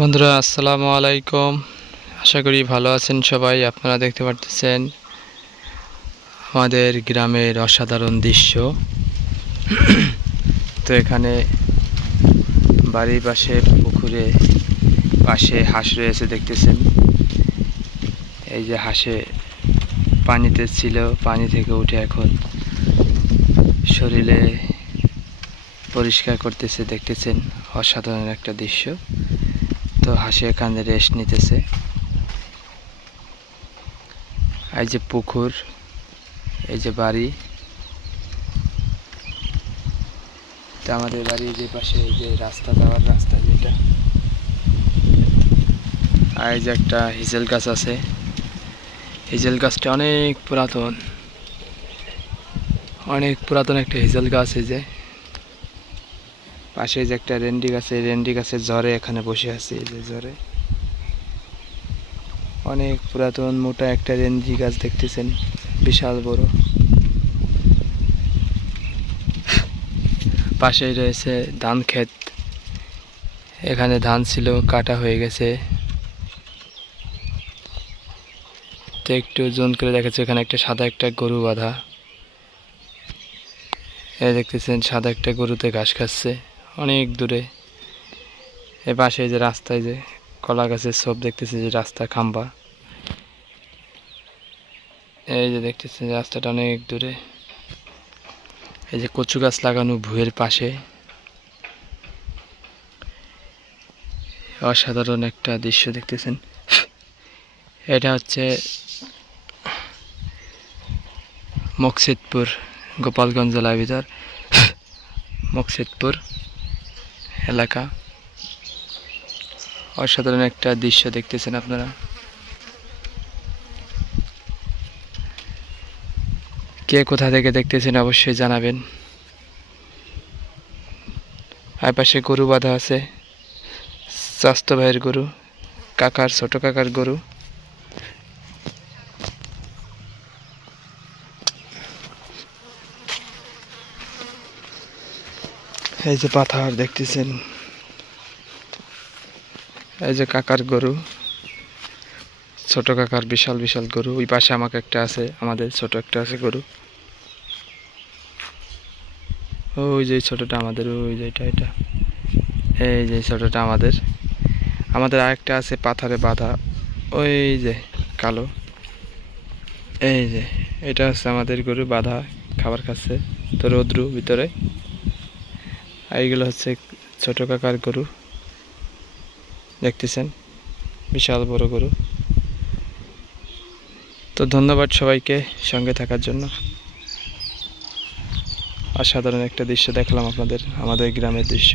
বন্ধুরা আসসালামু আলাইকুম। আশা করি ভালো আছেন সবাই। আপনারা দেখতে পাচ্ছেন আমাদের গ্রামের অসাধারণ দৃশ্য। তো এখানে বাড়ির পাশে পুকুরে পাশে হাঁস রয়েছে দেখতেছেন। এই যে হাঁসে পানিতে ছিল, পানি থেকে উঠে এখন শরীরে পরিষ্কার করতেছে দেখতেছেন। অসাধারণ একটা দৃশ্য। তো হাঁসে এখানে রেস্ট নিতেছে। এই যে পুকুর, এই যে বাড়ি। তো আমাদের বাড়ির যে পাশে এই যে রাস্তা, যাওয়ার রাস্তা যেটা, আর এই যে একটা হিজেল গাছ আছে। হিজেল গাছটা অনেক পুরাতন, অনেক পুরাতন একটা হিজেল গাছ। এই যে পাশে যে একটা রেন্ডি গাছ, এই রেন্ডি গাছের ঝড়ে এখানে বসে আছে। এই যে ঝড়ে অনেক পুরাতন মোটা একটা রেন্ডি গাছ দেখতেছেন, বিশাল বড়। পাশেই রয়েছে ধান ক্ষেত। এখানে ধান ছিল, কাটা হয়ে গেছে। তো একটু জুম করে দেখাচ্ছে, এখানে একটা সাদা একটা গরু বাঁধা। এই দেখতেছেন সাদা একটা গরুতে ঘাস খাচ্ছে অনেক দূরে। এ পাশে যে রাস্তায় যে কলা গাছের সব দেখতেছে, যে রাস্তা খাম্বা। এই যে দেখতেছেন রাস্তাটা অনেক দূরে। এই যে কচু গাছ লাগানো ভুঁইয়ের পাশে। অসাধারণ একটা দৃশ্য দেখতেছেন। এটা হচ্ছে মকসিদপুর, গোপালগঞ্জ জেলার ভিতর মকসিদপুর এলাকা। অসাধারণ একটা দৃশ্য দেখতেছেন আপনারা। কে কোথা থেকে দেখতেছেন অবশ্যই জানাবেন। আর পাশে গরু বাঁধা আছে, স্বাস্থ্য ভাইয়ের গরু, কাকার ছোট কাকার গরু। এই যে পাথর দেখতেছেন, এই যে কাকার গরু, ছোট কাকার বিশাল বিশাল গরু। ওই পাশে আমাকে একটা আছে, আমাদের ছোট একটা আছে গরু। ওই যে ছোটটা আমাদের, ওই যে এটা এই যে ছোটটা আমাদের। আমাদের আরেকটা আছে পাথরে বাঁধা, ওই যে কালো। এই যে এটা হচ্ছে আমাদের গরু, বাঁধা খাবার খাচ্ছে তো রৌদ্রু ভিতরে। আর এইগুলো হচ্ছে ছোট কাকার গরু, দেখতেছেন বিশাল বড় গরু। তো ধন্যবাদ সবাইকে সঙ্গে থাকার জন্য। অসাধারণ একটা দৃশ্য দেখালাম আপনাদের, আমাদের গ্রামের দৃশ্য।